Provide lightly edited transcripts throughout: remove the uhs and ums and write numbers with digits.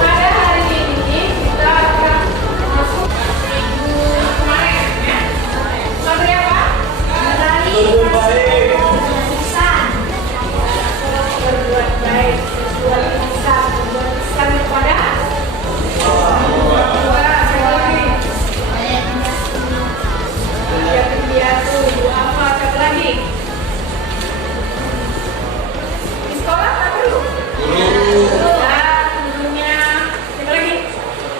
pada hari ini kita akan masuk minggu kemarin ya. Materi apa? Berbuat baik sesuai lisan, berbuat lisan kepada dia tuh apa lagi? Di sekolah tak perlu. Gurunya, siapa lagi?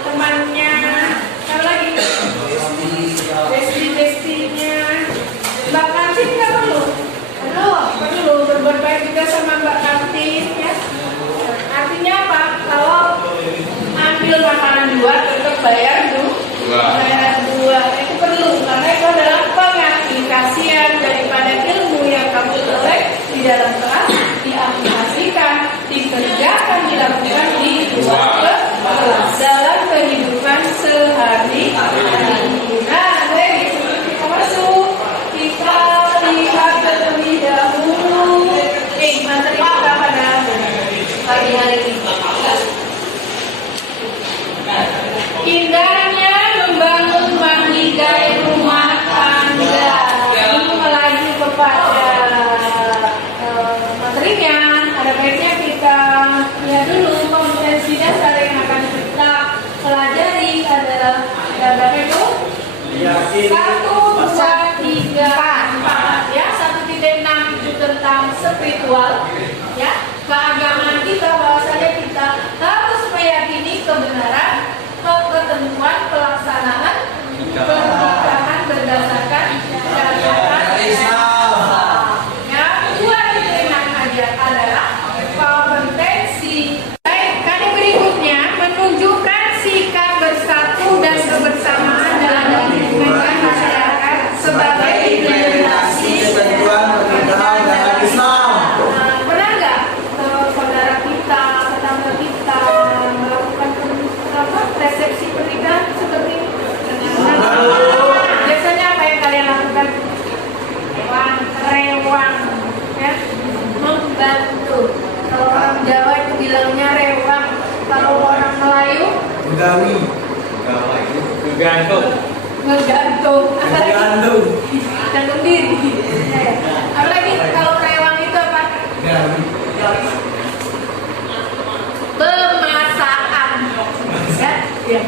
Temannya, siapa lagi? Besti-bestinya. Mbak kantin nggak perlu? Perlu berbuat baik juga sama Mbak kantin ya. Artinya apa? Kalau ambil makanan dua tetap bayar dua itu perlu karena itu adalah pengaplikasian daripada ilmu yang kamu peroleh di dalam kelas diaplikasikan, dikerjakan, dilakukan di luar kelas dalam kehidupan sehari-hari. Nah, baik kita masuk, kita lihat terlebih dahulu materi kita pada pagi hari ini. Indahnya membangun mahligai rumah tangga. Ini melaju kepada materinya. Ada baiknya kita lihat dulu kompetensi dasar yang akan kita pelajari adalah berapa itu? 1, 2, 3, 4 ya. 1.6 itu tentang spiritual ya. Keagamaan kita bahwasanya kita harus meyakini kebenaran ketentuan pelaksanaan pernikahan berdasarkan syariat Islam. Yang kedua diterima aja adalah kompetensi. Baik, kali berikutnya menunjukkan sikap bersatu dan kebersamaan dalam lingkungan masyarakat sebagai implementasi ketentuan pernikahan dalam Islam. Pernah nggak saudara kita, tetangga kita melakukan resepsi pernikahan seperti ini? Biasanya apa yang kalian lakukan? Rewang ya, membantu. Kalau orang Jawa itu bilangnya rewang, kalau orang Melayu ngegantung diri. Apalagi kalau rewang itu apa? Pemasakan ya,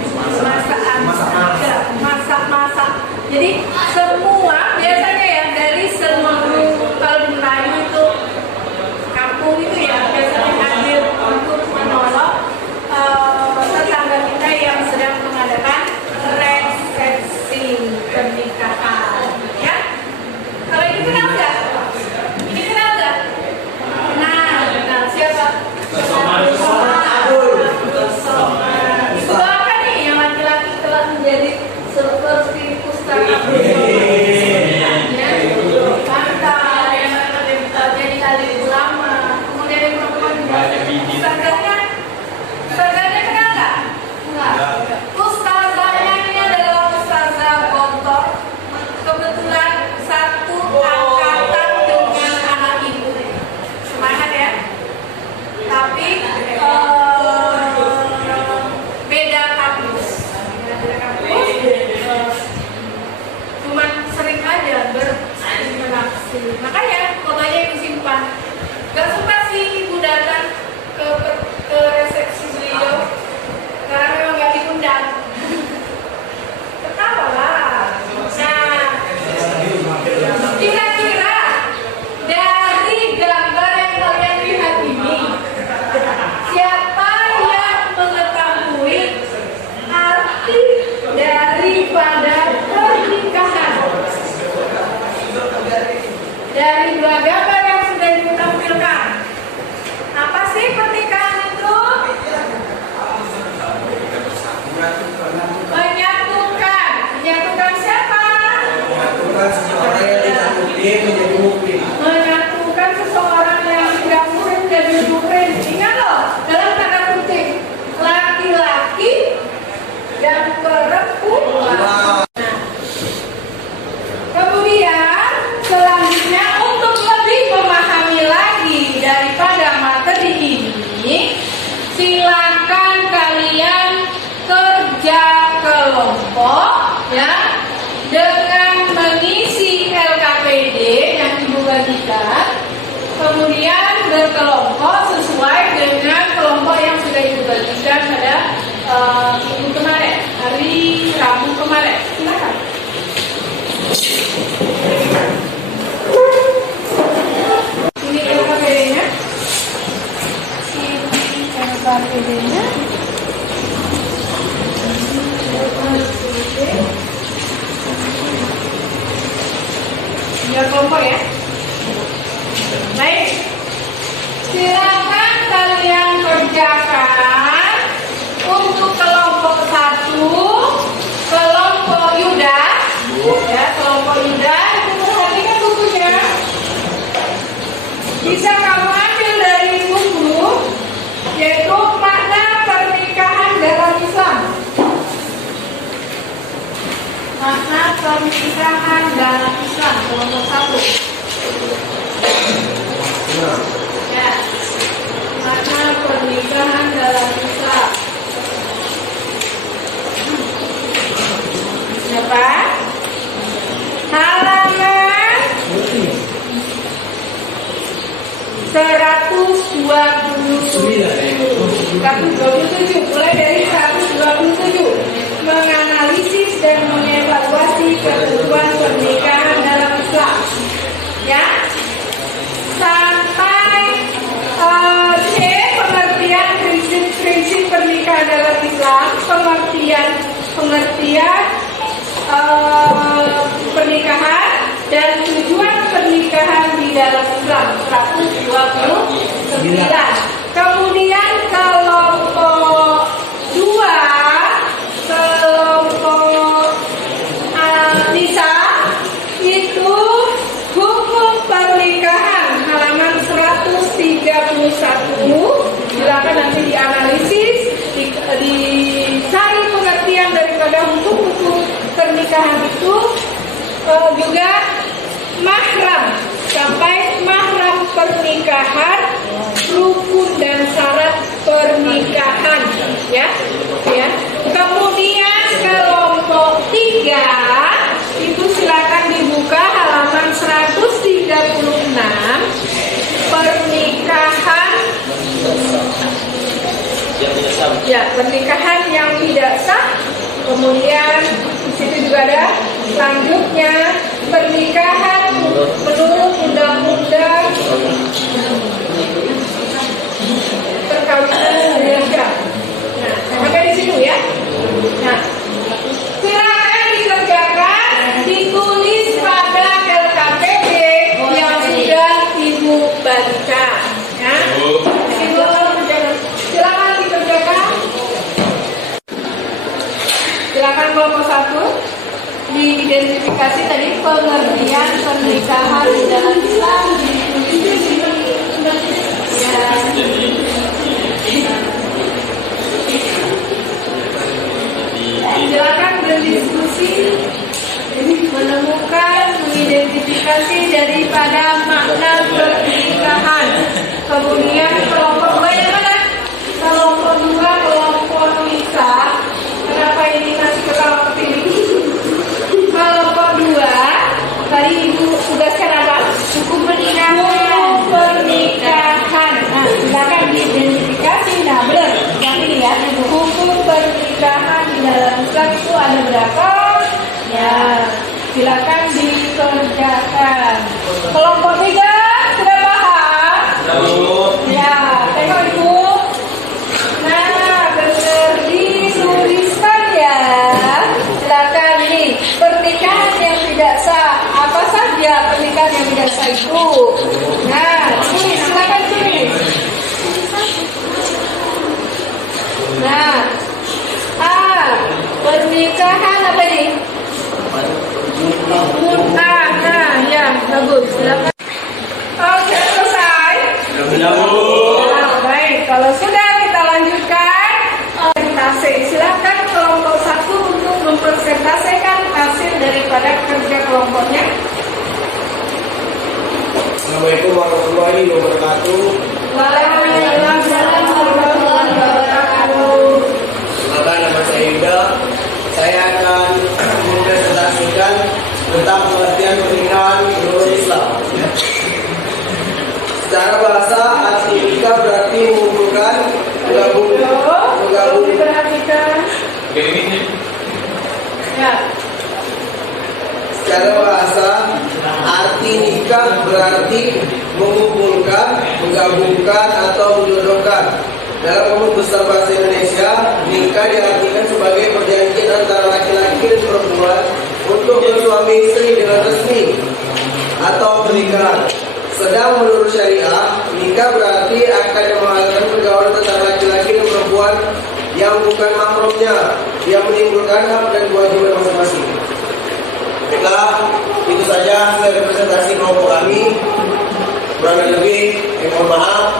masak. Jadi semua biasanya ya dari seluruh, kalau di Melayu itu kampung itu ya biasanya hadir untuk menolong tetangga kita yang sedang mengadakan resepsi pernikahan ya. Kalau ini kenal nggak? Kenal siapa? Itu doakan nih yang laki-laki telah menjadi seperti pustaka. berkelompok sesuai dengan kelompok yang sudah Ibu bagikan pada minggu kemarin, hari Rabu kemarin. Silakan. Ini LKPD-nya. Ini LKPD-nya. Biar kelompok ya. Baik. Silakan kalian kerjakan untuk kelompok 1, kelompok Yuda. Ya, kelompok Yuda, itu perhatikan bukunya. Bisa kamu ambil dari buku, yaitu makna pernikahan dalam Islam. Makna pernikahan dalam Islam, kelompok 1. Ya, makna pernikahan dalam Islam. Siapa? Halaman 127, mulai dari 127. Menganalisis dan mengevaluasi ketentuan pernikahan dalam Islam. Ya, sampai C, pengertian prinsip-prinsip pernikahan dalam Islam, pengertian pernikahan dan tujuan pernikahan di dalam Islam 129. Kemudian kelompok 2, kelompok Nisa, itu hukum pernikahan halaman 131. Silakan nanti dianalisis, dicari pengertian daripada hukum-hukum pernikahan itu. Juga mahram, sampai mahram pernikahan, rukun dan syarat pernikahan, ya. Kemudian kelompok 3 itu silakan dibuka halaman 136, pernikahan, ya, pernikahan yang tidak sah. Kemudian di situ juga ada selanjutnya pernikahan menurut undang-undang perkawinan Indonesia. Nah, sampai di situ ya. Nah, silakan dikerjakan, ditulis pada LKPD yang sudah Ibu baca. Ya. Silakan dikerjakan. Silakan kelompok 1 diidentifikasi tadi pengertian pernikahan di dalam Islam, ditulis di sini. Ya. Silakan berdiskusi, menemukan, mengidentifikasi daripada makna pernikahan. Kemudian kelompok 2 yang mana? Kelompok 2, kelompok Nisa. Kenapa ini masih ke kelompok ini? Kelompok 2, tadi Ibu tugaskan apa? Hukum pernikahan. Nah, silakan diidentifikasi. Nah, benar. Yang ini ya, hukum pernikahan di dalam Islam itu ada berapa? Ya, silakan dikerjakan. Kelompok 3 sudah paham? Ya, tengok Ibu. Nah, benar dituliskan ya. Silakan ini pernikahan yang tidak sah. Apa saja pernikahan yang tidak sah itu? Nah, tulis, silakan tulis. Nah, pernikahan apa ini? Mut'ah. Nah, ya, bagus. Silakan. Oke, selesai. Nah, baik, kalau sudah kita lanjutkan presentasi. Silakan kelompok 1 untuk mempresentasikan hasil daripada kerja kelompoknya. Assalamualaikum warahmatullahi wabarakatuh. Waalaikumsalam warahmatullahi wabarakatuh. Perkenalkan, nama saya Yuda. Saya akan mempresentasikan tentang pengertian pernikahan menurut Islam. Secara bahasa Nikah berarti mengumpulkan, menggabung. Diperhatikan. Ya. Secara bahasa, arti nikah berarti mengumpulkan, menggabungkan atau menjodohkan. Dalam Kamus Besar Bahasa Indonesia, nikah diartikan sebagai perjanjian antara laki-laki dan perempuan untuk bersuami istri dengan resmi atau pernikahan. Sedang menurut syariah, nikah berarti akan menghalalkan pergaulan antara laki-laki dan perempuan yang bukan mahramnya, yang menimbulkan hak dan kewajiban masing-masing. Baiklah, itu saja representasi kelompok kami. Kurang lebih, mohon maaf.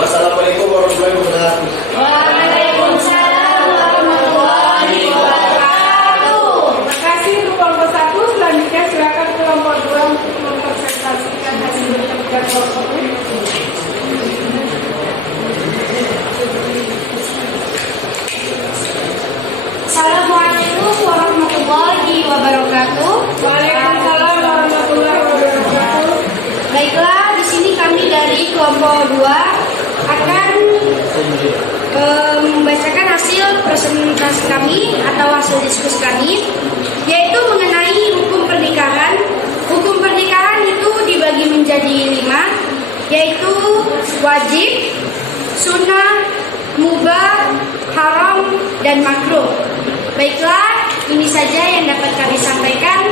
Wassalamualaikum warahmatullahi wabarakatuh. Waalaikumsalam warahmatullahi wabarakatuh. Terima kasih untuk kelompok 1. Selanjutnya silakan kelompok 2 untuk mempresentasikan hasil kerja kelompoknya. Assalamualaikum warahmatullahi wabarakatuh. Waalaikumsalam warahmatullahi wabarakatuh. Baiklah, di sini kami dari kelompok 2 akan membacakan hasil presentasi kami atau hasil diskusi kami, yaitu mengenai hukum pernikahan. Hukum pernikahan itu dibagi menjadi 5, yaitu wajib, sunnah, mubah, haram, dan makruh. Baiklah, ini saja yang dapat kami sampaikan.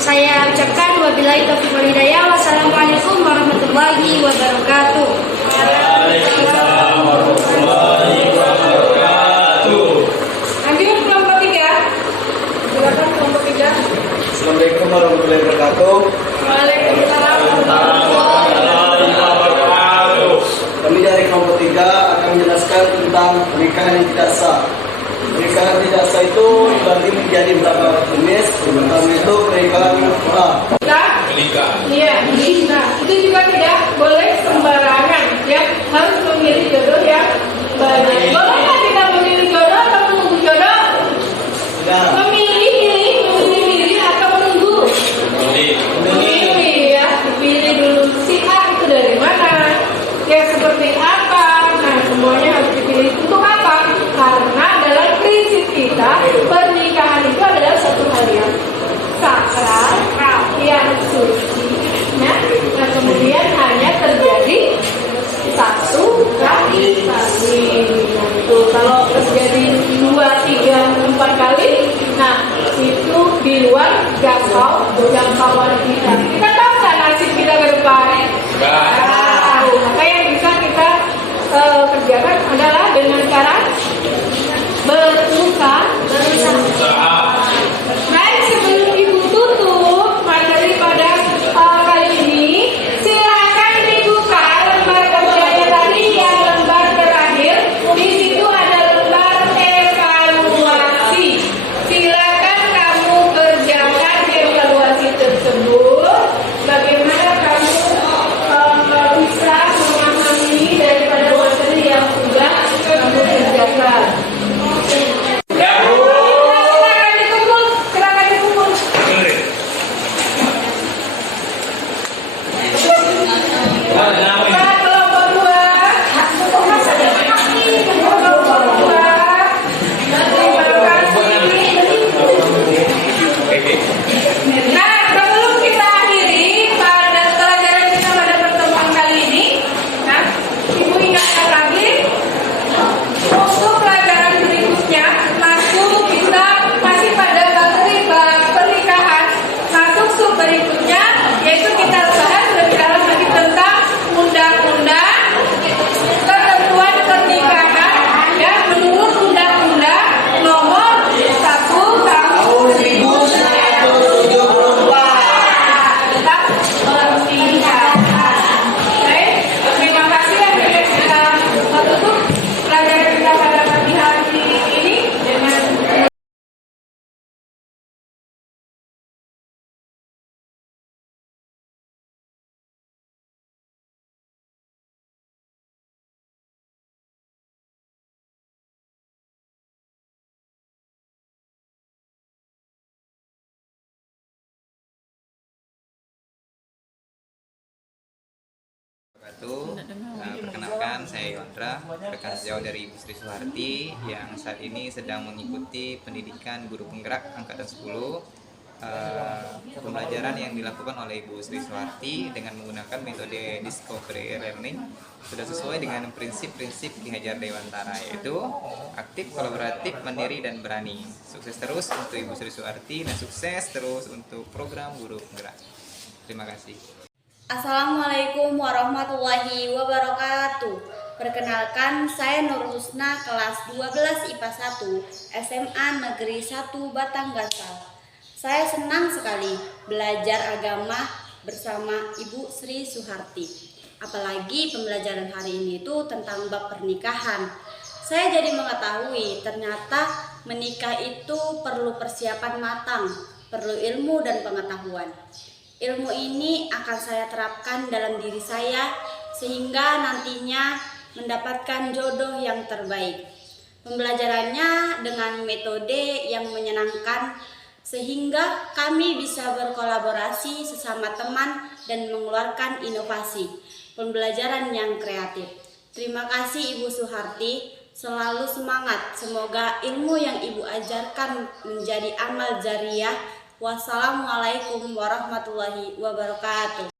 Saya ucapkan wabillahi taufiq wal hidayah. Wassalamualaikum warahmatullahi wabarakatuh. Waalaikumsalam warahmatullahi wabarakatuh. Lanjut kelompok 3. Silakan kelompok 3. Assalamualaikum warahmatullahi wabarakatuh. Waalaikumsalam warahmatullahi Wabarakatuh. Kami dari kelompok 3 akan menjelaskan tentang pernikahan yang tidak sah. Pernikahan tidak sah itu dibagi menjadi beberapa jenis. Pertama itu pernikahan murah. Menikah. Iya, nah itu juga tidak boleh sembarangan, ya harus memilih jodoh yang baik. Bolehkah kita memilih jodoh atau menunggu jodoh? Memilih atau menunggu? Memilih ya, dipilih dulu si A itu dari mana, ya seperti apa. Nah semuanya harus dipilih. Untuk apa? Karena dalam prinsip kita pernikahan itu adalah satu hal yang sakral, yang suci. Nah kemudian hanya terjadi satu kali. Itu kalau terjadi 2, 3, 4 kali, nah itu di luar jangkauan kita. Kita tahu nggak nasib kita ke depan? Tahu. Maka yang bisa kita kerjakan adalah dengan cara berusaha. Baik, sebelum Ibu tutup materi pada wabarakatuh. Perkenalkan, saya Yondra, rekan sejauh dari Ibu Sri Suharti yang saat ini sedang mengikuti pendidikan guru penggerak angkatan 10. Pembelajaran yang dilakukan oleh Ibu Sri Suharti dengan menggunakan metode discovery learning sudah sesuai dengan prinsip-prinsip Ki Hajar Dewantara, yaitu aktif, kolaboratif, mandiri, dan berani. Sukses terus untuk Ibu Sri Suharti dan sukses terus untuk program guru penggerak. Terima kasih. Assalamualaikum warahmatullahi wabarakatuh. Perkenalkan, saya Nur Husna, kelas 12 IPA 1, SMA Negeri 1 Batanggasal. Saya senang sekali belajar agama bersama Ibu Sri Suharti. Apalagi pembelajaran hari ini itu tentang bab pernikahan. Saya jadi mengetahui ternyata menikah itu perlu persiapan matang, perlu ilmu dan pengetahuan. Ilmu ini akan saya terapkan dalam diri saya sehingga nantinya mendapatkan jodoh yang terbaik. Pembelajarannya dengan metode yang menyenangkan sehingga kami bisa berkolaborasi sesama teman dan mengeluarkan inovasi pembelajaran yang kreatif. Terima kasih Ibu Suharti, selalu semangat. Semoga ilmu yang Ibu ajarkan menjadi amal jariah. Wassalamualaikum warahmatullahi wabarakatuh.